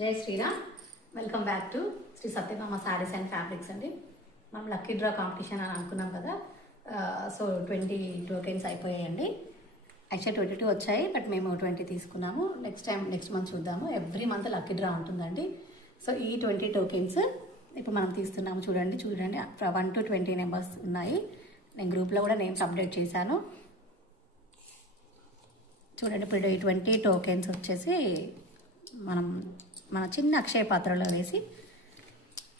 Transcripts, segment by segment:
జై Shriram. Welcome back to Sri Satyabhama sarees and fabrics అండి. మనం లక్కీ డ్రా కాంపిటీషన్ అని అనుకున్నాం కదా. సో 20 టోకెన్స్ అయిపోయాయండి. యాక్చువల్ 22 వచ్చాయి, బట్ మేము 20 తీసుకున్నాము. నెక్స్ట్ మంత్ చూద్దాము. ఎవ్రీ మంత్ లక్కీ డ్రా ఉంటుందండి. సో ఈ 20 టోకెన్స్ ఇప్పుడు మనం తీస్తున్నాము. చూడండి 1 to 20 నెంబర్స్ ఉన్నాయి. నేను గ్రూప్లో కూడా నేమ్స్ అప్డేట్ చేశాను. చూడండి ఇప్పుడు ఈ 20 టోకెన్స్ వచ్చేసి మన చిన్న అక్షయ పాత్రలో వేసి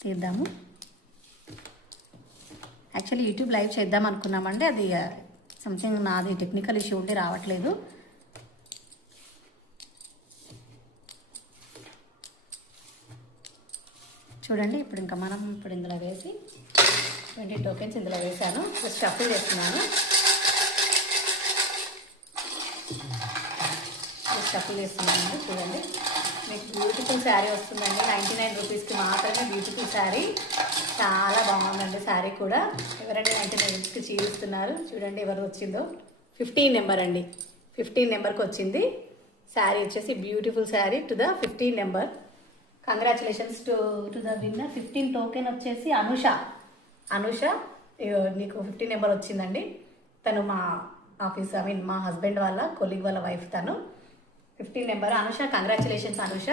తీద్దాము. యాక్చువల్లీ యూట్యూబ్ లైవ్ చేద్దాం అనుకున్నామండి. అది సంథింగ్ నాది టెక్నికల్ ఇష్యూ ఉండి రావట్లేదు. చూడండి ఇప్పుడు ఇందులో వేసి 20 టోకెన్స్ ఇందులో వేసాను. స్టఫ్ చేస్తున్నాను. స్టఫ్ చేస్తున్నాను. చూడండి మీకు బ్యూటిఫుల్ శారీ వస్తుందండి. 99 రూపీస్కి మాత్రమే బ్యూటిఫుల్ శారీ. చాలా బాగుందండి శారీ కూడా. ఎవరండి 99 రూపీస్కి చీరుస్తున్నారు? చూడండి ఎవరు వచ్చిందో. 15 నెంబర్ అండి. 15 నెంబర్కి వచ్చింది శారీ. వచ్చేసి beautiful sari to the 15 number. Congratulations to the winner. 15 token వచ్చేసి అనుష నీకు 15 నెంబర్ వచ్చిందండి. తను మా ఆఫీస్ మా హస్బెండ్ వాళ్ళ కొలీగ్ వాళ్ళ వైఫ్. తను 15 number Anusha. Congratulations Anusha,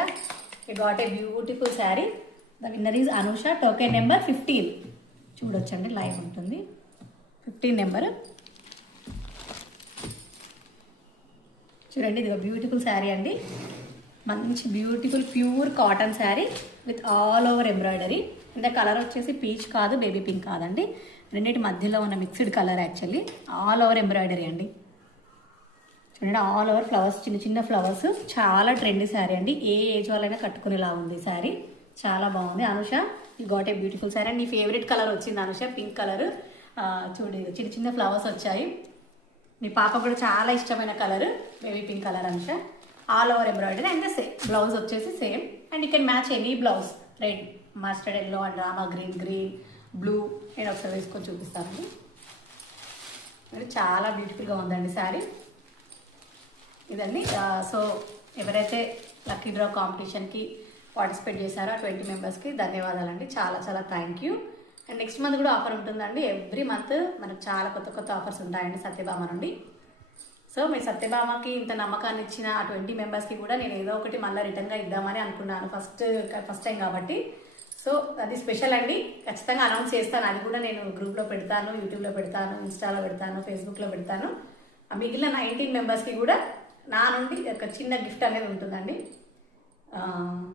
you got a beautiful sari. The winner is Anusha. Token number 15. చూడొచ్చండి, లైవ్ ఉంటుంది. 15 నెంబర్. చూడండి ఇది ఒక బ్యూటిఫుల్ శారీ అండి. మంచి beautiful pure cotton sari with all over embroidery. ఇంత కలర్ వచ్చేసి పీచ్ కాదు, బేబీ పింక్ కాదండి. రెండింటి మధ్యలో ఉన్న mixed colour. Actually all over embroidery అండి. చూడండి ఆల్ ఓవర్ ఫ్లవర్స్, చిన్న చిన్న ఫ్లవర్స్. చాలా ట్రెండీ శారీ అండి. ఏ ఏజ్ వాళ్ళైనా కట్టుకునేలా ఉంది శారీ. చాలా బాగుంది. Anusha, you got a beautiful sari. And నీ ఫేవరెట్ కలర్ వచ్చింది అనుష, పింక్ కలర్. చూడండి చిన్న చిన్న ఫ్లవర్స్ వచ్చాయి. మీ పాప కూడా చాలా ఇష్టమైన colour baby pink colour Anusha. All over embroidery. And blouse వచ్చేసి same. And you can match any blouse. Red, mustard yellow and rama green, blue. నేను ఒకసారి వేసుకొని చూపిస్తాను. చాలా బ్యూటిఫుల్గా ఉందండి శారీ ఇదండి. సో ఎవరైతే లక్కీ డ్రా కాంపిటీషన్కి పార్టిసిపేట్ చేశారో 20 మెంబర్స్కి ధన్యవాదాలండి. చాలా చాలా thank you. And next month కూడా ఆఫర్ ఉంటుందండి. ఎవ్రీ మంత్ మనకు చాలా కొత్త ఆఫర్స్ ఉంటాయండి సత్యభామ నుండి. సో మీరు సత్యభామకి ఇంత నమ్మకాన్ని ఇచ్చిన ఆ 20 మెంబర్స్కి కూడా నేను ఏదో ఒకటి మళ్ళీ రిటర్న్గా ఇద్దామని అనుకున్నాను. ఫస్ట్ టైం కాబట్టి. సో అది స్పెషల్ అండి. ఖచ్చితంగా అనౌన్స్ చేస్తాను. అది కూడా నేను గ్రూప్లో పెడతాను, యూట్యూబ్లో పెడతాను, ఇన్స్టాలో పెడతాను, ఫేస్బుక్లో పెడతాను. మిగిలిన 19 మెంబర్స్కి కూడా నా నుండి ఒక చిన్న గిఫ్ట్ అనేది ఉంటుందండి.